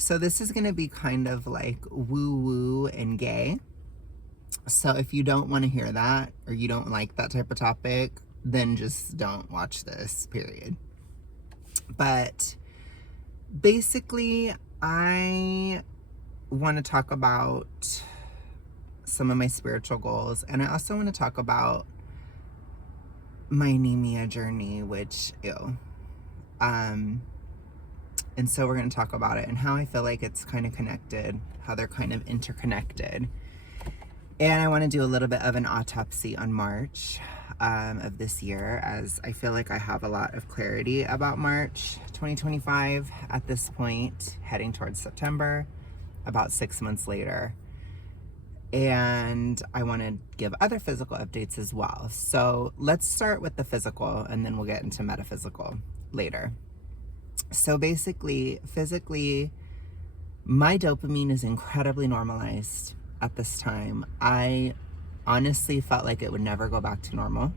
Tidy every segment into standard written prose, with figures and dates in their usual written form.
So this is going to be kind of like woo woo and gay. So if you don't want to hear that, or you don't like that type of topic, then just don't watch this, period. But basically, I want to talk about some of my spiritual goals, and I also want to talk about my anemia journey, which, ew. And so we're going to talk about it and how I feel like it's kind of connected, how they're kind of interconnected. And I want to do a little bit of an autopsy on March of this year, as I feel like I have a lot of clarity about March 2025 at this point, heading towards September, about 6 months later. And I want to give other physical updates as well. So let's start with the physical, and then we'll get into metaphysical later. So basically, physically, my dopamine is incredibly normalized at this time. I honestly felt like it would never go back to normal.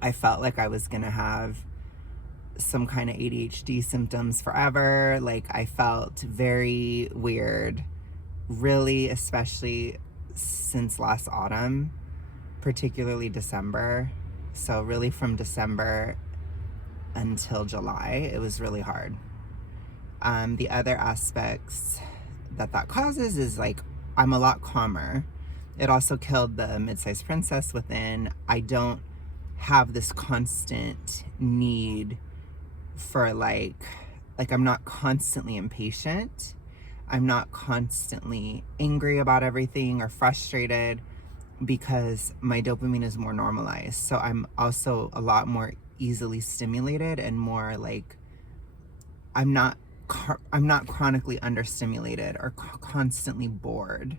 I felt like I was going to have some kind of ADHD symptoms forever. Like, I felt very weird, really, especially since last autumn, particularly December. So really from December until July, it was really hard. The other aspects that causes is like, I'm a lot calmer. It also killed the mid-sized princess within. I don't have this constant need for like I'm not constantly impatient. I'm not constantly angry about everything or frustrated, because my dopamine is more normalized. So I'm also a lot more easily stimulated and more like, I'm not chronically understimulated or constantly bored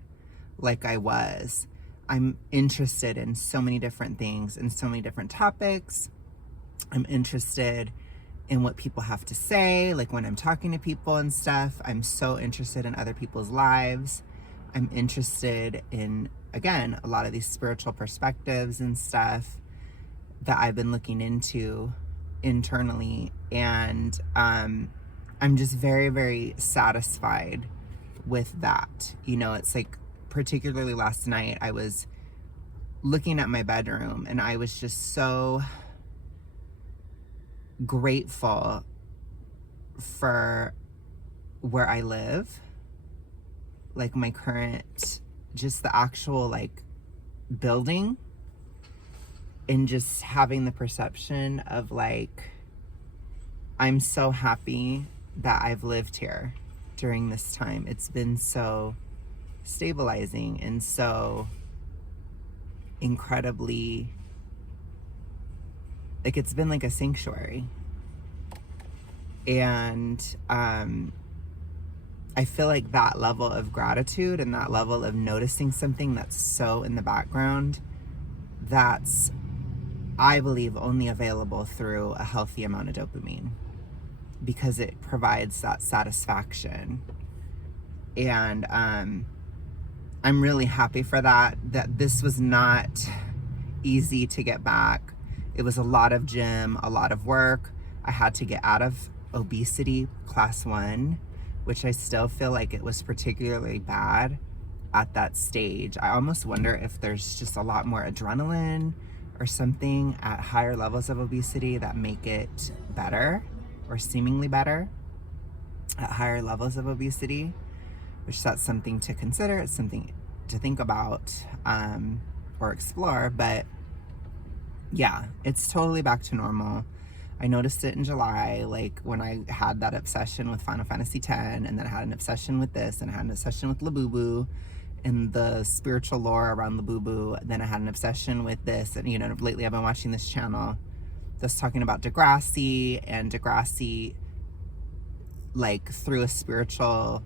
like I was. I'm interested in so many different things and so many different topics. I'm interested in what people have to say, like when I'm talking to people and stuff. I'm so interested in other people's lives. I'm interested in, again, a lot of these spiritual perspectives and stuff that I've been looking into internally. And I'm just very, very satisfied with that. You know, it's like, particularly last night, I was looking at my bedroom and I was just so grateful for where I live, like my current, just the actual like building, and just having the perception of like, I'm so happy that I've lived here during this time. It's been so stabilizing and so incredibly, like, it's been like a sanctuary. And I feel like that level of gratitude and that level of noticing something that's so in the background, that's, I believe, only available through a healthy amount of dopamine, because it provides that satisfaction. And I'm really happy for that this was not easy to get back. It was a lot of gym, a lot of work. I had to get out of obesity class 1, which I still feel like it was particularly bad at that stage. I almost wonder if there's just a lot more adrenaline or something at higher levels of obesity that make it better, or seemingly better at higher levels of obesity, which that's something to consider. It's something to think about or explore. But yeah, it's totally back to normal. I noticed it in July, like when I had that obsession with Final Fantasy X, and then I had an obsession with this, and I had an obsession with Labubu and the spiritual lore around Labubu. Then I had an obsession with this, and you know, lately I've been watching this channel that's talking about Degrassi, and Degrassi like through a spiritual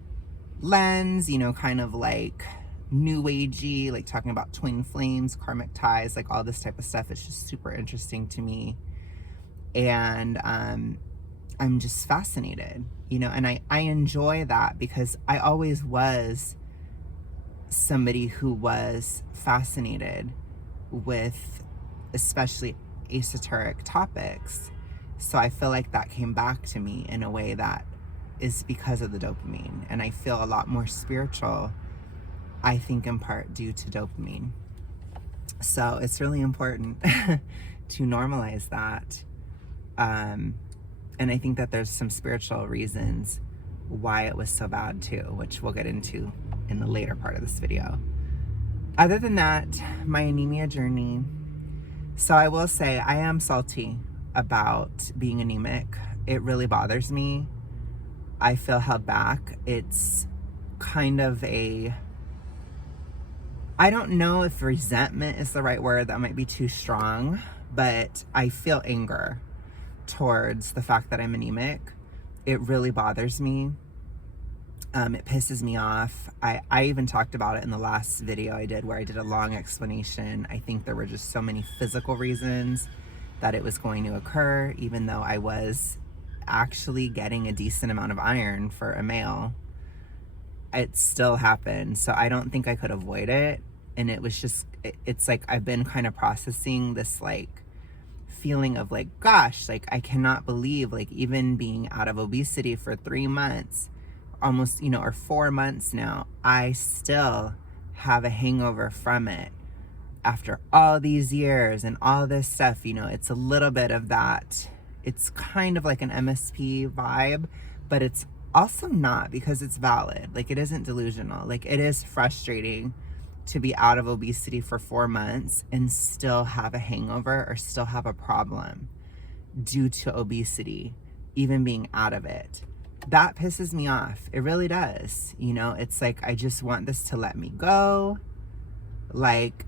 lens, you know, kind of like new agey, like talking about twin flames, karmic ties, like all this type of stuff. It's just super interesting to me. And I'm just fascinated, you know, and I enjoy that, because I always was somebody who was fascinated with especially esoteric topics. So I feel like that came back to me in a way that is because of the dopamine. And I feel a lot more spiritual, I think in part due to dopamine. So it's really important to normalize that. And I think that there's some spiritual reasons why it was so bad too, which we'll get into in the later part of this video. Other than that, my anemia journey. So I will say I am salty about being anemic. It really bothers me. I feel held back. It's kind of I don't know if resentment is the right word. That might be too strong, but I feel anger towards the fact that I'm anemic. It really bothers me. It pisses me off. I even talked about it in the last video I did where I did a long explanation. I think there were just so many physical reasons that it was going to occur, even though I was actually getting a decent amount of iron for a male. It still happened. So I don't think I could avoid it. And it was just, it's like I've been kind of processing this like feeling of like, gosh, like I cannot believe like even being out of obesity for 3 months, almost, or 4 months now, I still have a hangover from it after all these years and all this stuff. It's a little bit of that. It's kind of like an MSP vibe, but it's also not, because it's valid. Like it isn't delusional. Like it is frustrating to be out of obesity for 4 months and still have a hangover or still have a problem due to obesity, even being out of it. That pisses me off. It really does. It's like, I just want this to let me go. Like,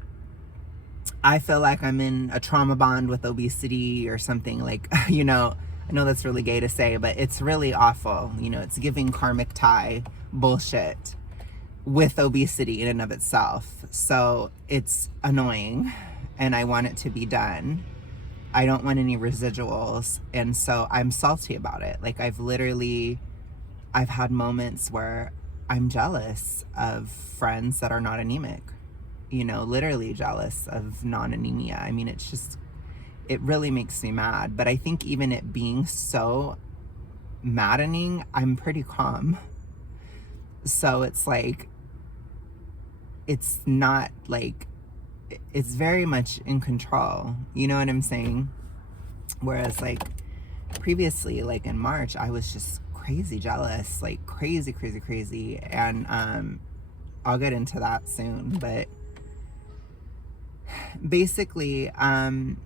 I feel like I'm in a trauma bond with obesity or something. Like, I know that's really gay to say, but it's really awful. It's giving karmic tie bullshit with obesity in and of itself. So it's annoying and I want it to be done. I don't want any residuals. And so I'm salty about it. Like I've had moments where I'm jealous of friends that are not anemic, literally jealous of non-anemia. I mean, it really makes me mad. But I think even it being so maddening, I'm pretty calm. So it's like, it's not like, it's very much in control. You know what I'm saying? Whereas like previously, like in March, I was just crazy jealous, like crazy. And I'll get into that soon. But basically, I'm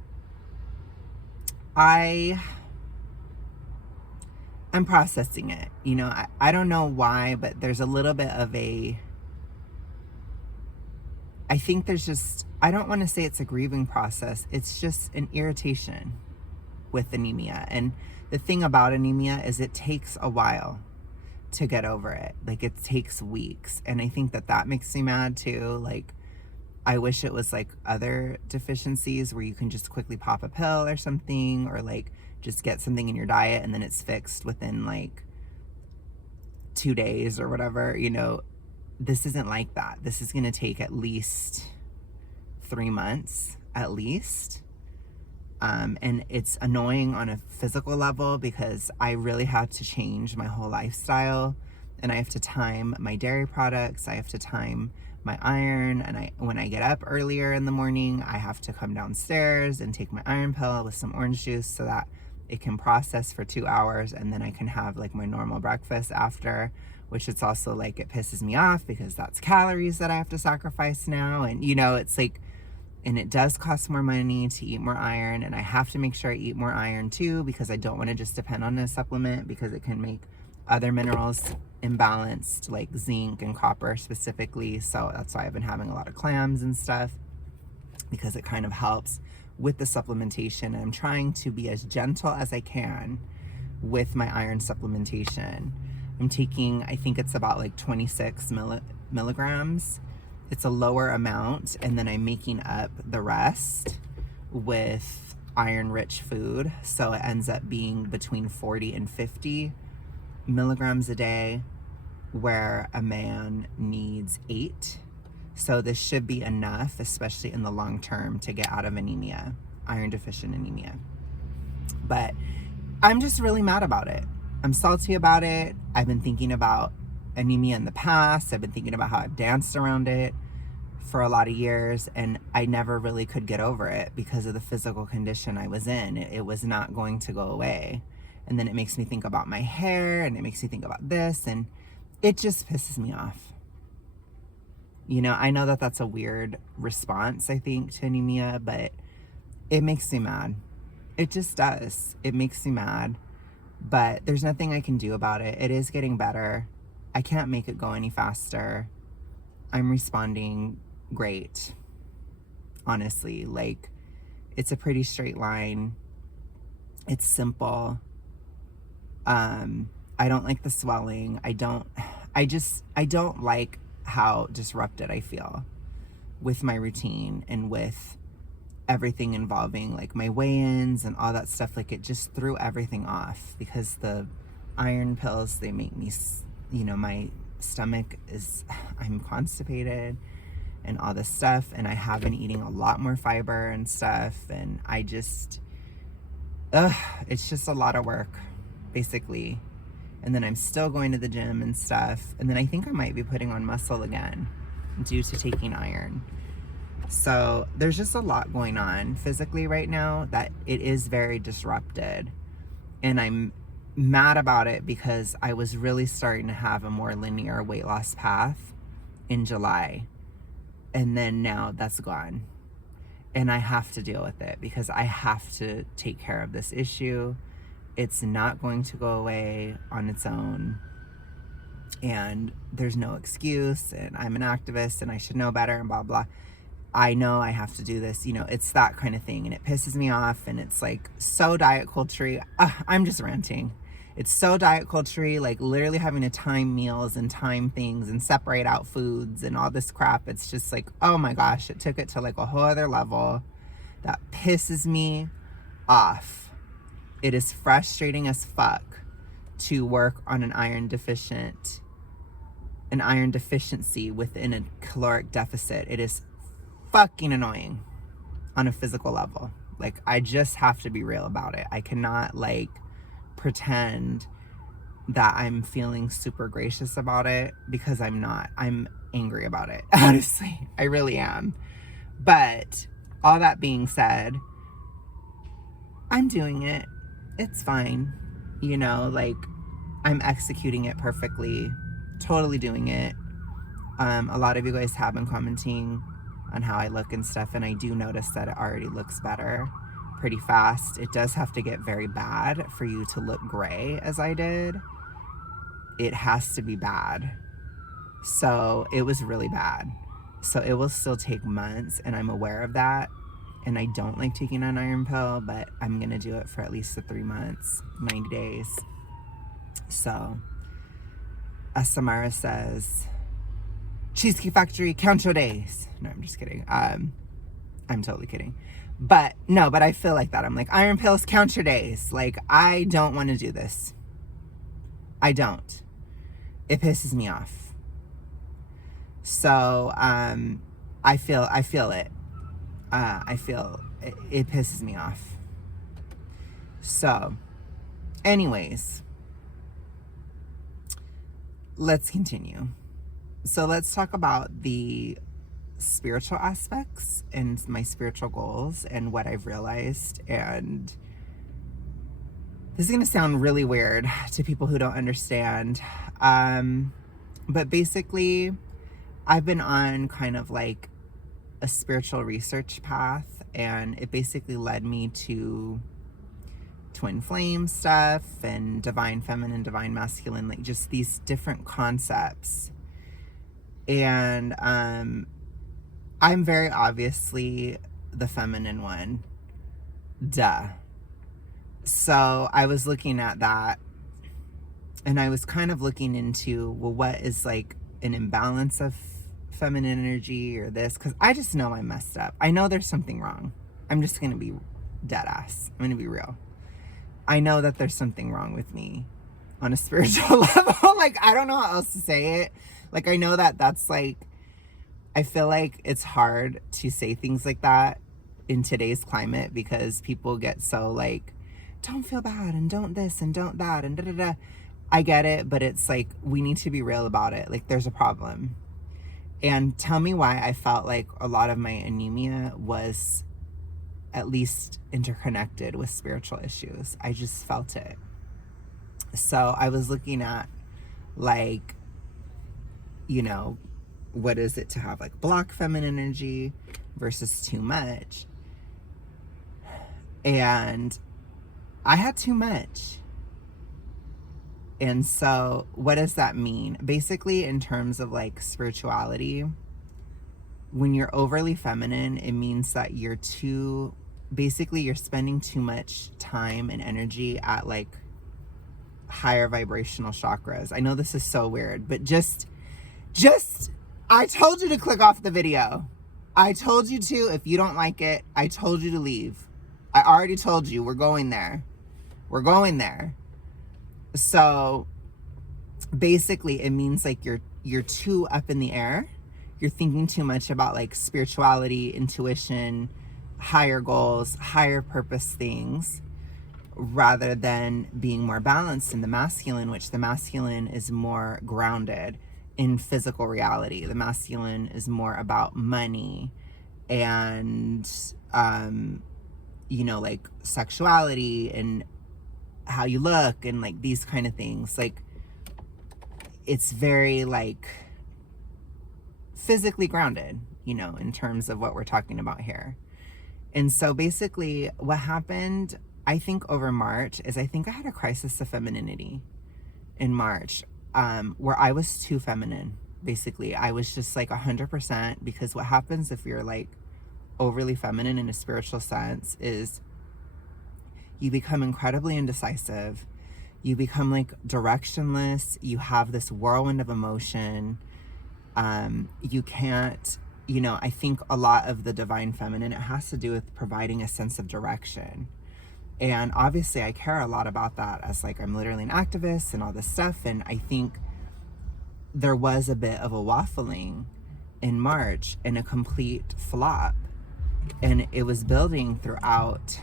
processing it. I don't know why, but there's a little bit of I think there's just, I don't want to say it's a grieving process. It's just an irritation with anemia. And the thing about anemia is it takes a while to get over it. Like it takes weeks. And I think that makes me mad too. Like I wish it was like other deficiencies where you can just quickly pop a pill or something, or like just get something in your diet and then it's fixed within like 2 days or whatever. This isn't like that. This is going to take at least 3 months, at least. And it's annoying on a physical level because I really had to change my whole lifestyle, and I have to time my dairy products. I have to time my iron. And when I get up earlier in the morning, I have to come downstairs and take my iron pill with some orange juice so that it can process for 2 hours. And then I can have like my normal breakfast after, which it's also like, it pisses me off because that's calories that I have to sacrifice now. And it's like, and it does cost more money to eat more iron. And I have to make sure I eat more iron too, because I don't want to just depend on a supplement, because it can make other minerals imbalanced, like zinc and copper specifically. So that's why I've been having a lot of clams and stuff, because it kind of helps with the supplementation. And I'm trying to be as gentle as I can with my iron supplementation. I'm taking, I think it's about like 26 milligrams. It's a lower amount, and then I'm making up the rest with iron-rich food. So it ends up being between 40 and 50 milligrams a day, where a man needs 8. So this should be enough, especially in the long term, to get out of anemia, iron deficient anemia. But I'm just really mad about it. I'm salty about it. I've been thinking about anemia in the past. I've been thinking about how I've danced around it for a lot of years, and I never really could get over it because of the physical condition I was in. It was not going to go away. And then it makes me think about my hair, and it makes me think about this, and it just pisses me off. You know, I know that that's a weird response, I think, to anemia, but it makes me mad. It just does. It makes me mad. But there's nothing I can do about it. It is getting better. I can't make it go any faster. I'm responding great. Honestly, like, it's a pretty straight line. It's simple. I don't like the swelling. I don't like how disrupted I feel with my routine and with everything involving like my weigh-ins and all that stuff. Like, it just threw everything off because the iron pills, they make me, you know, my stomach is, I'm constipated and all this stuff, and I have been eating a lot more fiber and stuff, and I just, it's just a lot of work, basically. And then I'm still going to the gym and stuff, and then I think I might be putting on muscle again due to taking iron. So there's just a lot going on physically right now that it is very disrupted, and I'm mad about it because I was really starting to have a more linear weight loss path in July, and then now that's gone, and I have to deal with it because I have to take care of this issue. It's not going to go away on its own, and there's no excuse, and I'm an activist and I should know better and blah blah. I know I have to do this, you know, it's that kind of thing, and it pisses me off, and it's like so diet culture. I'm just ranting. It's so diet culture, like literally having to time meals and time things and separate out foods and all this crap. It's just like, oh my gosh, it took it to like a whole other level that pisses me off. It is frustrating as fuck to work on an iron deficiency within a caloric deficit. It is fucking annoying on a physical level. Like, I just have to be real about it. I cannot like pretend that I'm feeling super gracious about it, because I'm not. I'm angry about it. Honestly, I really am. But all that being said, I'm doing it. It's fine. You know, like, I'm executing it perfectly, totally doing it. A lot of you guys have been commenting on how I look and stuff, and I do notice that it already looks better pretty fast. It does have to get very bad for you to look gray as I did. It has to be bad. So it was really bad. So it will still take months, and I'm aware of that. And I don't like taking an iron pill, but I'm gonna do it for at least the 3 months, 90 days. So, as Samara says, Cheesecake Factory, count your days. No, I'm just kidding. I'm totally kidding. But I feel like that. I'm like, iron pills, count your days. Like, I don't want to do this. I don't. It pisses me off. So, I feel it. I feel it pisses me off. So, anyways, let's continue. So let's talk about the spiritual aspects and my spiritual goals and what I've realized. And this is going to sound really weird to people who don't understand. But basically, I've been on kind of like a spiritual research path, and it basically led me to twin flame stuff and divine feminine, divine masculine, like just these different concepts. And I'm very obviously the feminine one. Duh. So I was looking at that, and I was kind of looking into, well, what is like an imbalance of feminine energy or this? Because I just know I'm messed up. I know there's something wrong. I'm just going to be dead ass. I'm going to be real. I know that there's something wrong with me on a spiritual level. Like, I don't know how else to say it. Like, I know that that's like, I feel like it's hard to say things like that in today's climate, because people get so like don't feel bad and don't this and don't that and da da da. I get it, but it's like, we need to be real about it. Like, there's a problem. And tell me why I felt like a lot of my anemia was at least interconnected with spiritual issues. I just felt it. So I was looking at, like, you know, what is it to have like block feminine energy versus too much? And I had too much. And so what does that mean? Basically, in terms of like spirituality, when you're overly feminine, it means that you're spending too much time and energy at like higher vibrational chakras. I know this is so weird, but just I told you to click off the video. I told you to. If you don't like it, I told you to leave. I already told you we're going there. We're going there. So basically, it means like you're too up in the air. You're thinking too much about like spirituality, intuition, higher goals, higher purpose things, rather than being more balanced in the masculine, which the masculine is more grounded in physical reality. The masculine is more about money and, you know, like sexuality and how you look and like these kind of things. Like, it's very like physically grounded, you know, in terms of what we're talking about here. And so basically what happened, I think over March, is I think I had a crisis of femininity in March, where I was too feminine. Basically, I was just like 100%, because what happens if you're like overly feminine in a spiritual sense is you become incredibly indecisive. You become like directionless. You have this whirlwind of emotion. You can't, you know, I think a lot of the divine feminine, it has to do with providing a sense of direction. And obviously I care a lot about that, as like I'm literally an activist and all this stuff. And I think there was a bit of a waffling in March and a complete flop. And it was building throughout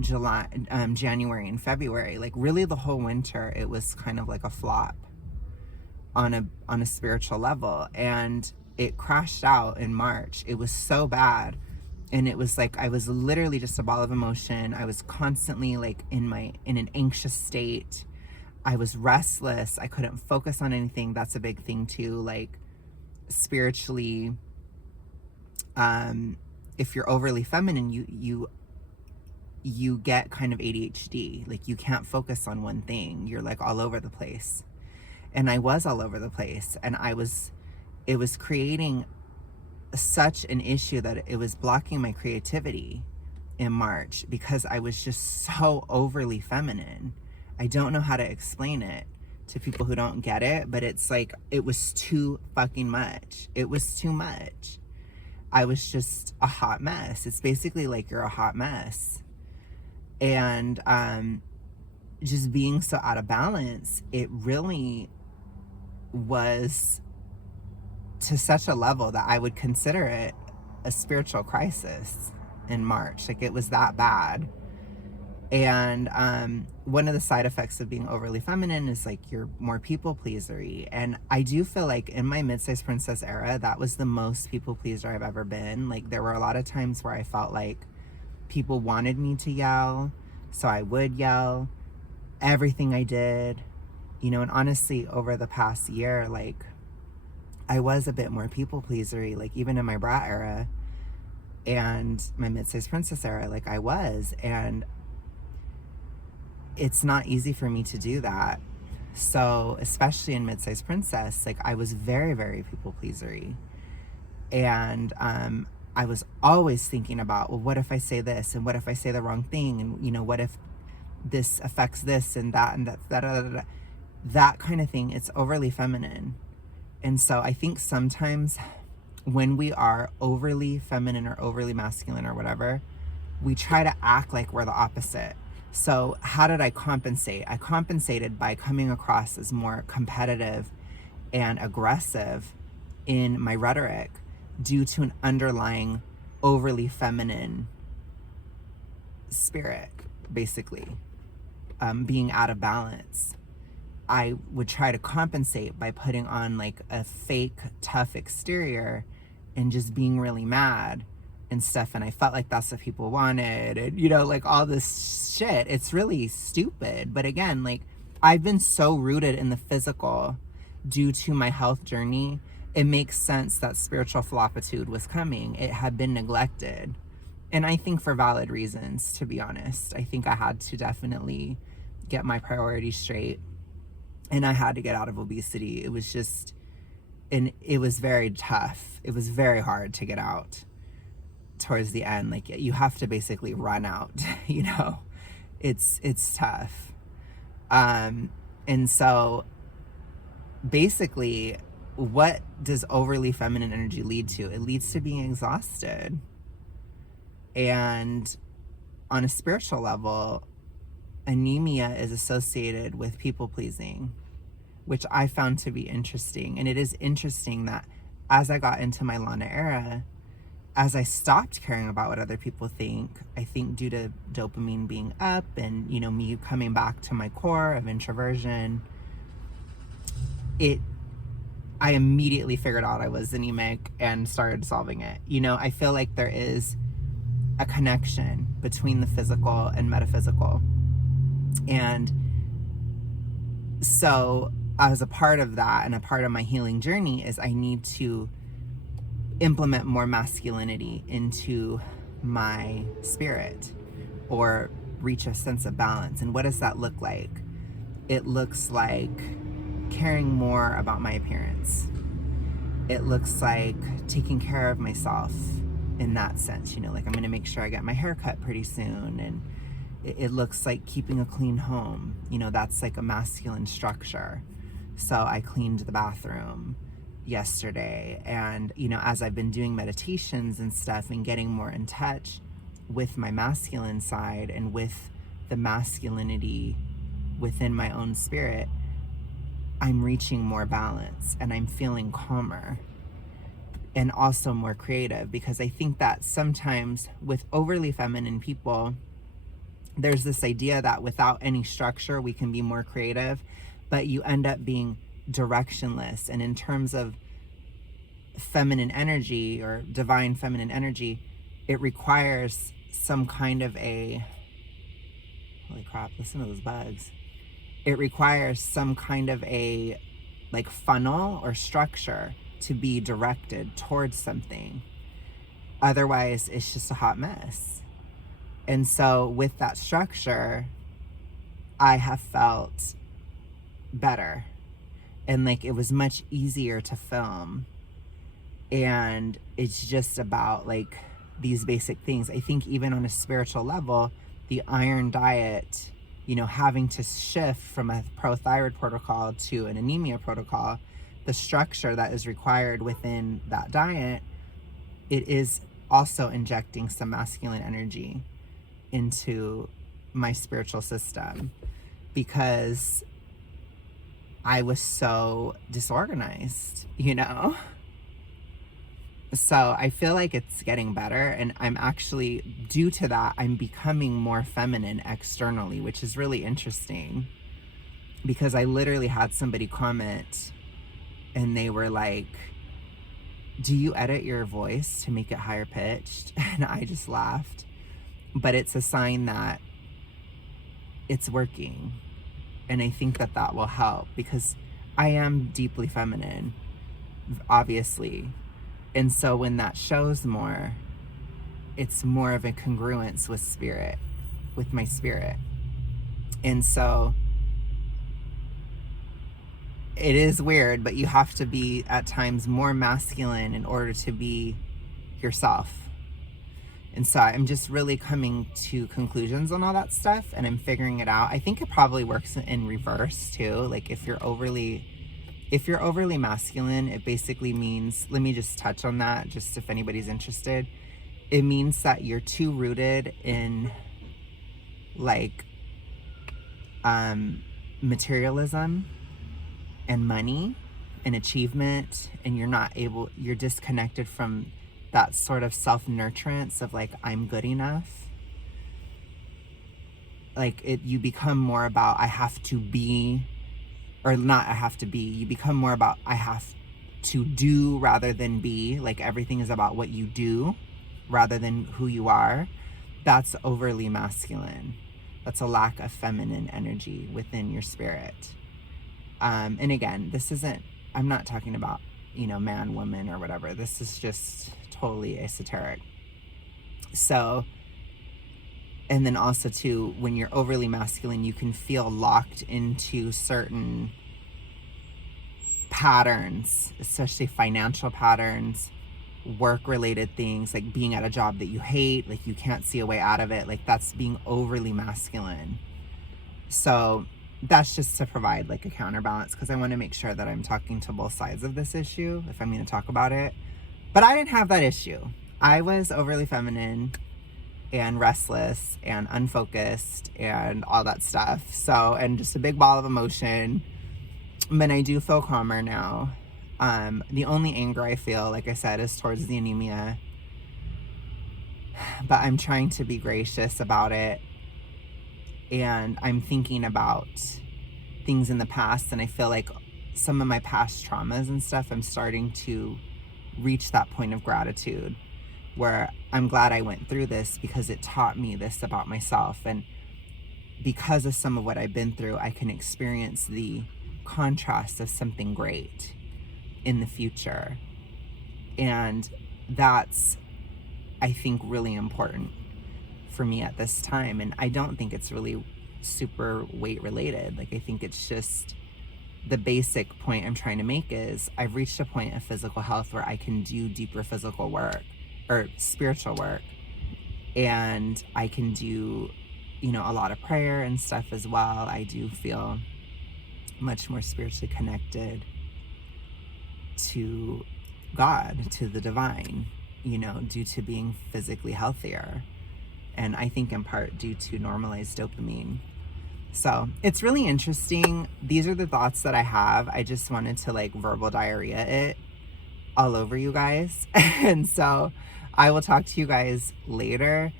January and February. Like really the whole winter, it was kind of like a flop on a spiritual level. And it crashed out in March. It was so bad. And it was like, I was literally just a ball of emotion. I was constantly like in an anxious state. I was restless. I couldn't focus on anything. That's a big thing too. Like spiritually, if you're overly feminine, you get kind of ADHD. Like you can't focus on one thing. You're like all over the place. And I was all over the place. And it was creating such an issue that it was blocking my creativity in March, because I was just so overly feminine. I don't know how to explain it to people who don't get it, but it's like, it was too fucking much. It was too much. I was just a hot mess. It's basically like you're a hot mess. And just being so out of balance, it really was to such a level that I would consider it a spiritual crisis in March. Like it was that bad. And one of the side effects of being overly feminine is like you're more people pleasery. And I do feel like in my mid-sized princess era, that was the most people pleaser I've ever been. Like there were a lot of times where I felt like people wanted me to yell, so I would yell everything I did, you know. And honestly, over the past year, like I was a bit more people pleasery, like even in my brat era and my mid-sized princess era, like I was. And it's not easy for me to do that. So especially in mid-sized princess, like I was very, very people pleasery. And I was always thinking about, well, what if I say this? And what if I say the wrong thing? And, you know, what if this affects this and that and that kind of thing. It's overly feminine. And so I think sometimes when we are overly feminine or overly masculine or whatever, we try to act like we're the opposite. So how did I compensate? I compensated by coming across as more competitive and aggressive in my rhetoric due to an underlying overly feminine spirit, basically. being out of balance, I would try to compensate by putting on like a fake tough exterior and just being really mad and stuff. And I felt like that's what people wanted, and like all this shit. It's really stupid. But again, like, I've been so rooted in the physical due to my health journey. It makes sense that spiritual floppitude was coming. It had been neglected. And I think for valid reasons, to be honest. I think I had to definitely get my priorities straight. And I had to get out of obesity. It was just, and it was very tough. It was very hard to get out towards the end. Like, you have to basically run out, it's tough. And so basically, what does overly feminine energy lead to? It leads to being exhausted. And on a spiritual level, anemia is associated with people pleasing, which I found to be interesting. And it is interesting that as I got into my Lana era, as I stopped caring about what other people think, I think due to dopamine being up and, me coming back to my core of introversion, I immediately figured out I was anemic and started solving it. I feel like there is a connection between the physical and metaphysical. And so as a part of that, and a part of my healing journey, is I need to implement more masculinity into my spirit, or reach a sense of balance. And what does that look like? It looks like caring more about my appearance. It looks like taking care of myself in that sense. Like, I'm going to make sure I get my hair cut pretty soon. And it looks like keeping a clean home. That's like a masculine structure. So I cleaned the bathroom yesterday. And, as I've been doing meditations and stuff and getting more in touch with my masculine side and with the masculinity within my own spirit, I'm reaching more balance and I'm feeling calmer and also more creative. Because I think that sometimes with overly feminine people, there's this idea that without any structure, we can be more creative, but you end up being directionless. And in terms of feminine energy or divine feminine energy, it requires some kind of a, holy crap, listen to those bugs. It requires some kind of a like funnel or structure to be directed towards something. Otherwise, it's just a hot mess. And so with that structure, I have felt better. And like, it was much easier to film. And it's just about like these basic things. I think even on a spiritual level, the iron diet, having to shift from a prothyroid protocol to an anemia protocol, the structure that is required within that diet, it is also injecting some masculine energy into my spiritual system, because I was so disorganized, So I feel like it's getting better, and I'm actually, due to that, I'm becoming more feminine externally, which is really interesting, because I literally had somebody comment and they were like, do you edit your voice to make it higher pitched? And I just laughed. But it's a sign that it's working. And I think that that will help, because I am deeply feminine, obviously. And so when that shows more, it's more of a congruence with spirit, with my spirit. And so it is weird, but you have to be at times more masculine in order to be yourself. And so I'm just really coming to conclusions on all that stuff, and I'm figuring it out. I think it probably works in reverse too. Like, if you're overly masculine, it basically means, let me just touch on that, just if anybody's interested. It means that you're too rooted in like materialism and money and achievement, and you're disconnected from that sort of self-nurturance of like, I'm good enough. like you become more about I have to be, or not I have to be, you become more about I have to do rather than be. Like everything is about what you do rather than who you are. That's overly masculine. That's a lack of feminine energy within your spirit. And again, this isn't, I'm not talking about, man, woman, or whatever. This is just totally esoteric. So, and then also too, when you're overly masculine, you can feel locked into certain patterns, especially financial patterns, work-related things, like being at a job that you hate, like you can't see a way out of it. Like that's being overly masculine. So that's just to provide like a counterbalance, because I want to make sure that I'm talking to both sides of this issue if I'm going to talk about it. But I didn't have that issue. I was overly feminine and restless and unfocused and all that stuff. So, and just a big ball of emotion. But I do feel calmer now. The only anger I feel, like I said, is towards the anemia. But I'm trying to be gracious about it. And I'm thinking about things in the past, and I feel like some of my past traumas and stuff, I'm starting to reach that point of gratitude where I'm glad I went through this, because it taught me this about myself. And because of some of what I've been through, I can experience the contrast of something great in the future. And that's, I think, really important for me at this time. And I don't think it's really super weight related. Like I think it's just the basic point I'm trying to make is I've reached a point of physical health where I can do deeper physical work or spiritual work, and I can do a lot of prayer and stuff as well. I do feel much more spiritually connected to God, to the divine, due to being physically healthier. And I think in part due to normalized dopamine. So it's really interesting. These are the thoughts that I have. I just wanted to like verbal diarrhea it all over you guys. And so I will talk to you guys later.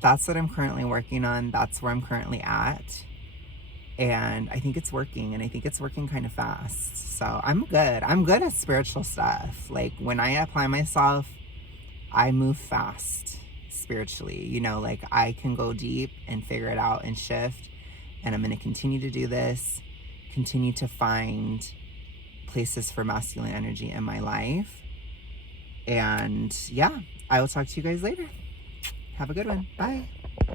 That's what I'm currently working on. That's where I'm currently at. And I think it's working, and I think it's working kind of fast. So I'm good. I'm good at spiritual stuff. Like when I apply myself, I move fast spiritually. Like I can go deep and figure it out and shift. And I'm going to continue to do this, continue to find places for masculine energy in my life. And yeah, I will talk to you guys later. Have a good one. Bye.